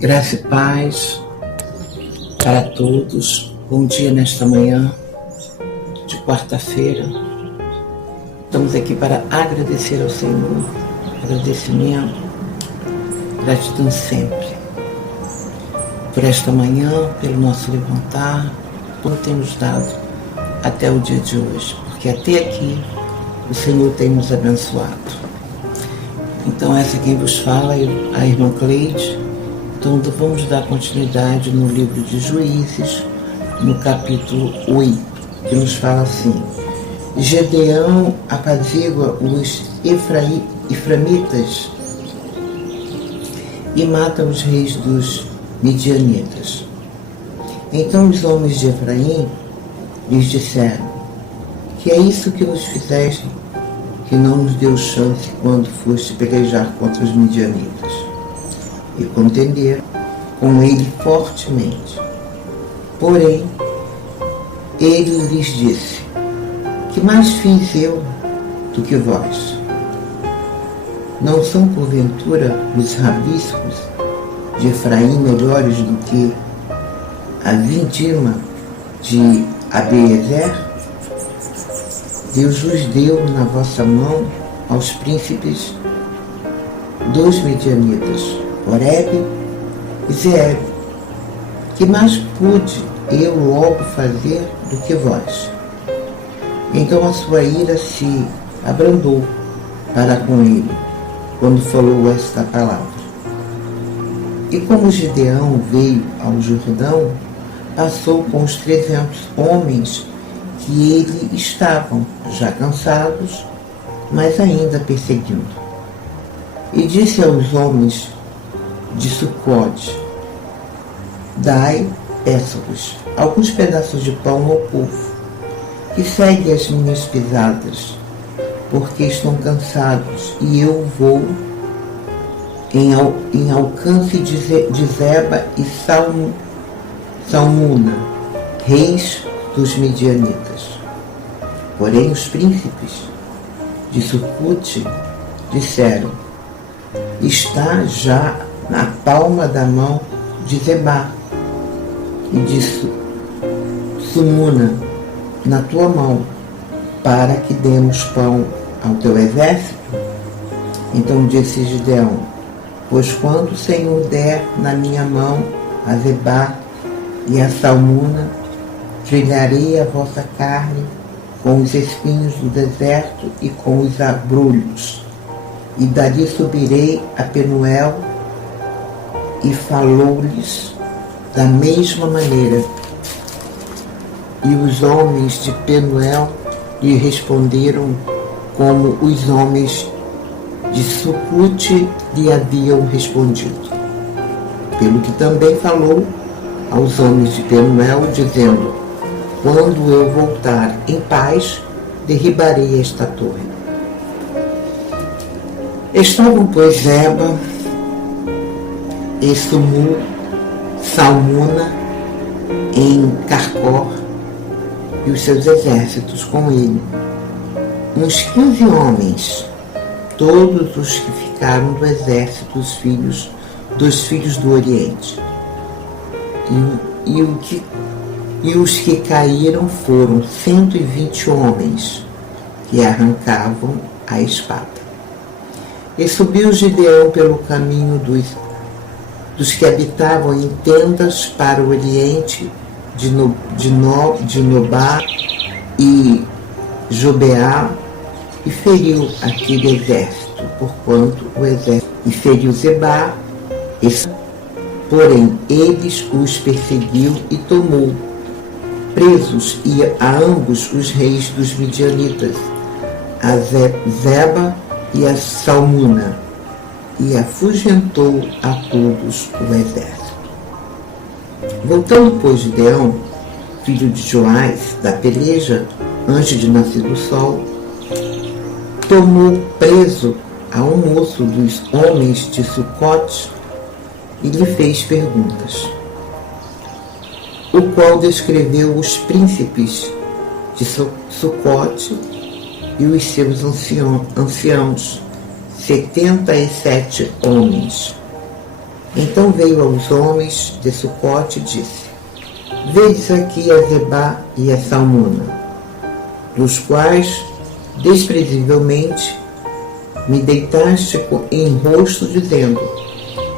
Graça e paz para todos. Bom dia nesta manhã de quarta-feira. Estamos aqui para agradecer ao Senhor. Agradecimento, gratidão sempre. Por esta manhã, pelo nosso levantar, por ter nos dado até o dia de hoje. Porque até aqui o Senhor tem nos abençoado. Então essa quem vos fala é a irmã Cleide. Então vamos dar continuidade no livro de Juízes, no capítulo 8, que nos fala assim: Gedeão apazigua os eframitas e mata os reis dos midianitas. Então os homens de Efraim lhes disseram: que é isso que nos fizeste, que não nos deu chance quando foste pelejar contra os midianitas? E contenderam com ele fortemente. Porém, ele lhes disse: que mais fiz eu do que vós? Não são porventura os rabiscos de Efraim melhores do que a vindima de Abiezer? Deus os deu na vossa mão aos príncipes dos midianitas, Oreb e Zeeb. Que mais pude eu logo fazer do que vós? Então a sua ira se abrandou para com ele, quando falou esta palavra. E como Gedeão veio ao Jordão, passou com os 300 homens que ele estavam, já cansados, mas ainda perseguindo. E disse aos homens de Sucote: dai, peço-vos, alguns pedaços de pão ao povo, que segue as minhas pisadas, porque estão cansados, e eu vou em alcance de Zeba e Salmuna, reis dos midianitas. Porém os príncipes de Sucote disseram: está já na palma da mão de Zeba e de Salmuna na tua mão, para que demos pão ao teu exército? Então disse Gedeão: pois quando o Senhor der na minha mão a Zeba e a Salmuna, trilharei a vossa carne com os espinhos do deserto e com os abrolhos, e dali subirei a Penuel. E falou-lhes da mesma maneira. E os homens de Penuel lhe responderam como os homens de Sucote lhe haviam respondido. Pelo que também falou aos homens de Penuel, dizendo: quando eu voltar em paz, derribarei esta torre. Estavam, pois, Zeba e Salmuna em Carcor, e os seus exércitos com ele, uns 15 homens, todos os que ficaram do exército dos filhos do Oriente. E os que caíram foram 120 homens, que arrancavam a espada. E subiu Gedeão pelo caminho dos que habitavam em tendas para o Oriente, de Nobá e Jobeá, e feriu aquele exército, porquanto o exército, e feriu Zeba, porém eles os perseguiu e tomou presos a ambos os reis dos midianitas, a Zeba e a Salmuna, e afugentou a todos o exército. Voltando, pois, Gideão, filho de Joás, da peleja, antes de nascer o sol, tomou preso a um moço dos homens de Sucote e lhe fez perguntas. o qual descreveu os príncipes de Sucote e os seus anciãos, 77 homens. Então veio aos homens de Sucote e disse: Vedes aqui a Zebá e a Salmuna, dos quais desprezivelmente me deitaste em rosto, dizendo: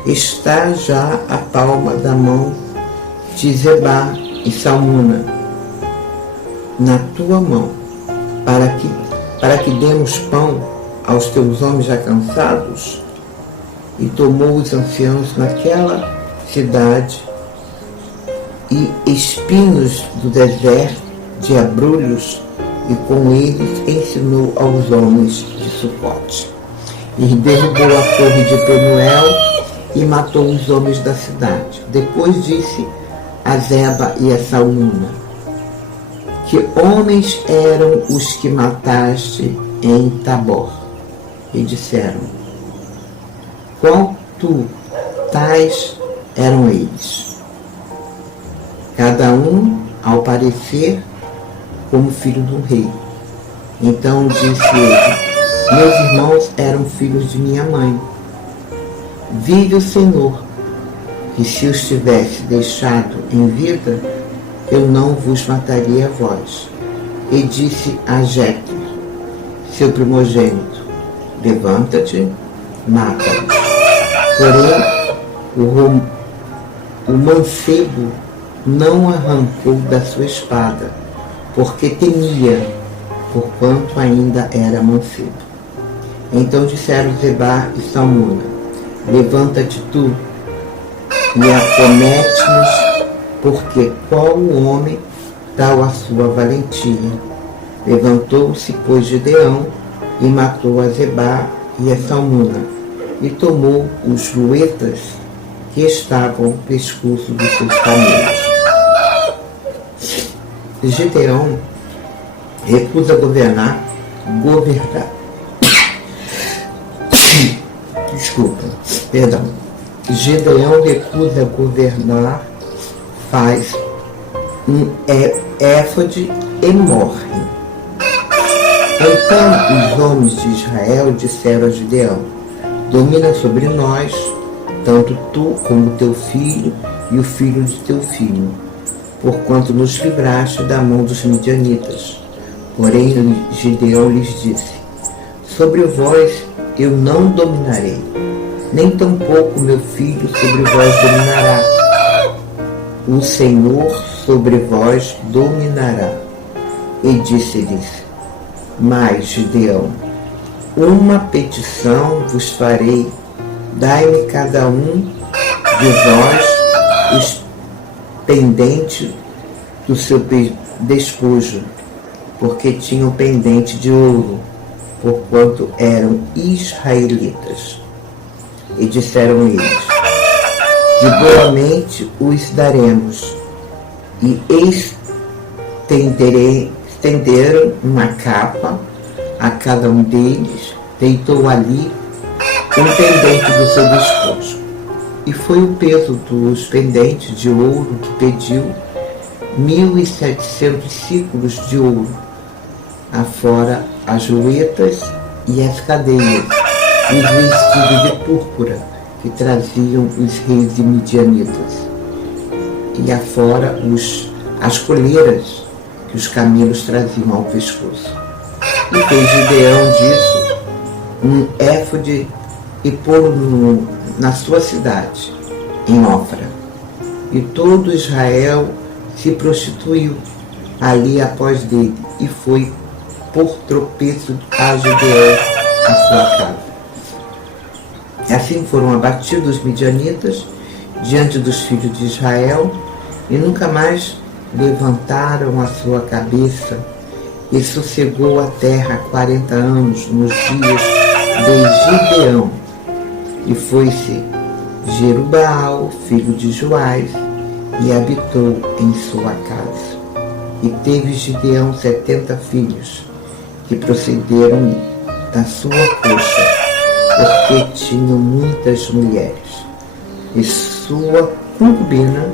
Está já a palma da mão de Zebá e Salmuna na tua mão, para que demos pão aos teus homens já cansados. E tomou os anciãos naquela cidade e espinhos do deserto de abrolhos, e com eles ensinou aos homens de Sucote. E derrubou a torre de Penuel e matou os homens da cidade. Depois disse a Zeba e a Salmuna: Que homens eram os que mataste em Tabor? E disseram: Qual tu, tais eram eles, cada um, ao parecer, como filho do rei. Então disse ele: Meus irmãos eram filhos de minha mãe. Vive o Senhor, que se os tivesse deixado em vida, eu não vos mataria a vós. E disse a Jetro, seu primogênito: Levanta-te, mata-os. Porém, o mancebo não arrancou da sua espada, porque temia, porquanto ainda era mancebo. Então disseram Zebá e Salmuna: Levanta-te tu e acomete-nos, porque qual o homem tal a sua valentia? Levantou-se, pois, Gideão e matou a Zebá e a Salmuna, e tomou os luetas que estavam no pescoço dos seus camelos. Gideão recusa governar. Gideão recusa governar, faz um éfode e morre. Então os homens de Israel disseram a Gideão: Domina sobre nós, tanto tu como teu filho e o filho de teu filho, porquanto nos livraste da mão dos midianitas. Porém Gideão lhes disse: Sobre vós eu não dominarei, nem tampouco meu filho sobre vós dominará. O Senhor sobre vós dominará. E disse-lhes: Mas, Gideão, uma petição vos farei: dai-me cada um de vós os pendentes do seu despojo, porque tinham pendente de ouro, porquanto eram israelitas. E disseram eles: De boa mente os daremos. E estenderam uma capa a cada um deles, deitou ali um pendente do seu despojo. E foi o peso dos pendentes de ouro que pediu 1.700 ciclos de ouro, afora as luetas e as cadeias, e os vestidos de púrpura que traziam os reis de midianitas, e afora as coleiras que os camelos traziam ao pescoço. E fez Gideão disso um éfode e pô-lo na sua cidade, em Ofra. E todo Israel se prostituiu ali após dele, e foi por tropeço a Gideão a sua casa. Assim foram abatidos os midianitas diante dos filhos de Israel, e nunca mais levantaram a sua cabeça, e sossegou a terra 40 anos nos dias de Gideão. E foi-se Jerubaal, filho de Joás, e habitou em sua casa. E teve Gideão 70 filhos, que procederam da sua coxa, porque tinham muitas mulheres. E sua concubina,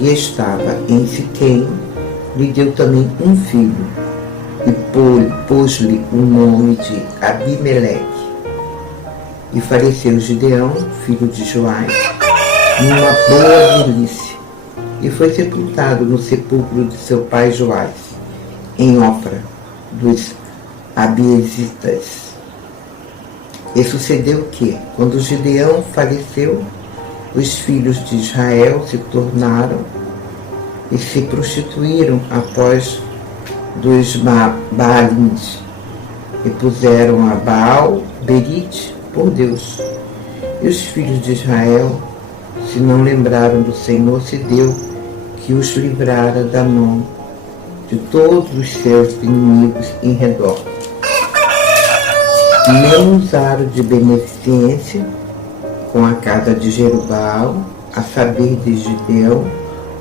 que estava em Siquém, lhe deu também um filho, e pôs-lhe o nome de Abimeleque. E faleceu Gideão, filho de Joás, numa boa velhice, e foi sepultado no sepulcro de seu pai Joás, em Ofra dos Abiesitas. E sucedeu que, quando Gideão faleceu, os filhos de Israel se tornaram e se prostituíram após dos Baalins, e puseram a Baal Berite por Deus. E os filhos de Israel se não lembraram do Senhor, se deu que os livrara da mão de todos os seus inimigos em redor. Nem usaram de beneficência com a casa de Jerubbaal, a saber de Gideão,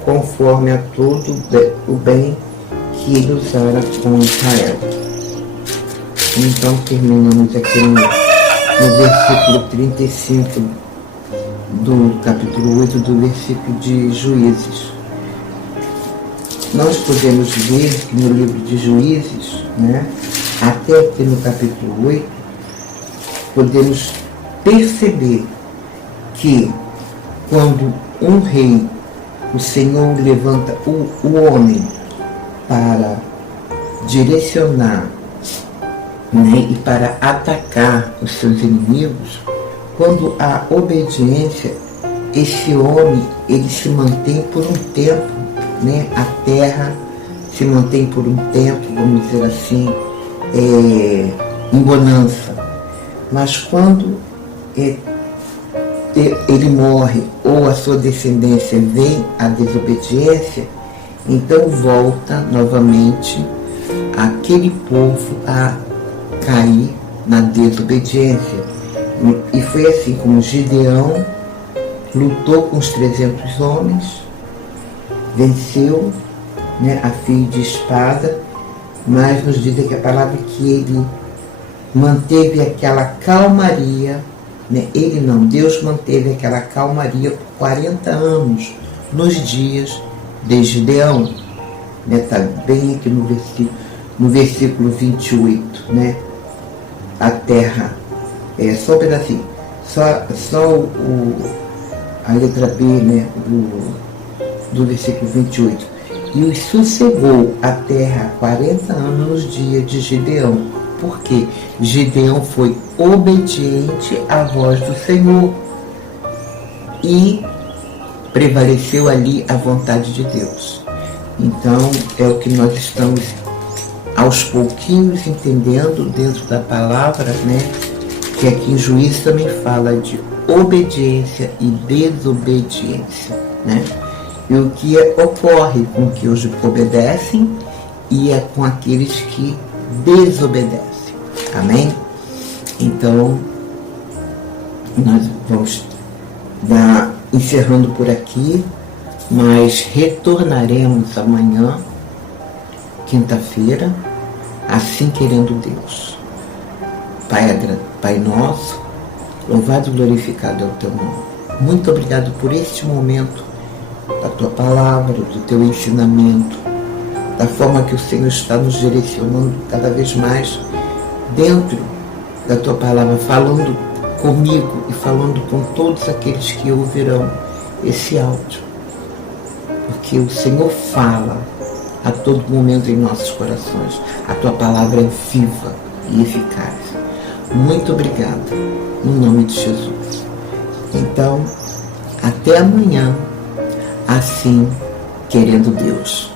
conforme a todo o bem que ele usara com Israel. Então terminamos aqui no versículo 35 do capítulo 8 do versículo de Juízes. Nós podemos ver que no livro de Juízes, até aqui no capítulo 8, podemos perceber que quando um rei, o Senhor levanta o homem para direcionar e para atacar os seus inimigos, quando há obediência, esse homem ele se mantém por um tempo, a terra se mantém por um tempo, vamos dizer assim, em bonança. Mas quando ele morre ou a sua descendência vem à desobediência, então volta novamente aquele povo a cair na desobediência. E foi assim como Gideão lutou com os 300 homens, venceu, a fio de espada, mas nos diz aqui a palavra que ele manteve aquela calmaria, Deus manteve aquela calmaria por 40 anos nos dias de Gideão. Está bem aqui no versículo 28, a terra, só um pedacinho, só a letra B, do versículo 28. E os sossegou a terra 40 anos nos dias de Gideão, porque Gideão foi obediente à voz do Senhor e prevaleceu ali a vontade de Deus. Então, é o que nós estamos aos pouquinhos entendendo dentro da palavra, que aqui em Juízes também fala de obediência e desobediência, E o que ocorre com que os obedecem e é com aqueles que desobedecem. Amém? Então, nós vamos encerrando por aqui, mas retornaremos amanhã, quinta-feira, assim querendo Deus. Pai nosso, louvado e glorificado é o teu nome. Muito obrigado por este momento, da tua palavra, do teu ensinamento, da forma que o Senhor está nos direcionando cada vez mais dentro da tua palavra, falando comigo e falando com todos aqueles que ouvirão esse áudio. Porque o Senhor fala a todo momento em nossos corações. A tua palavra é viva e eficaz. Muito obrigado, no nome de Jesus. Então, até amanhã, assim querendo Deus.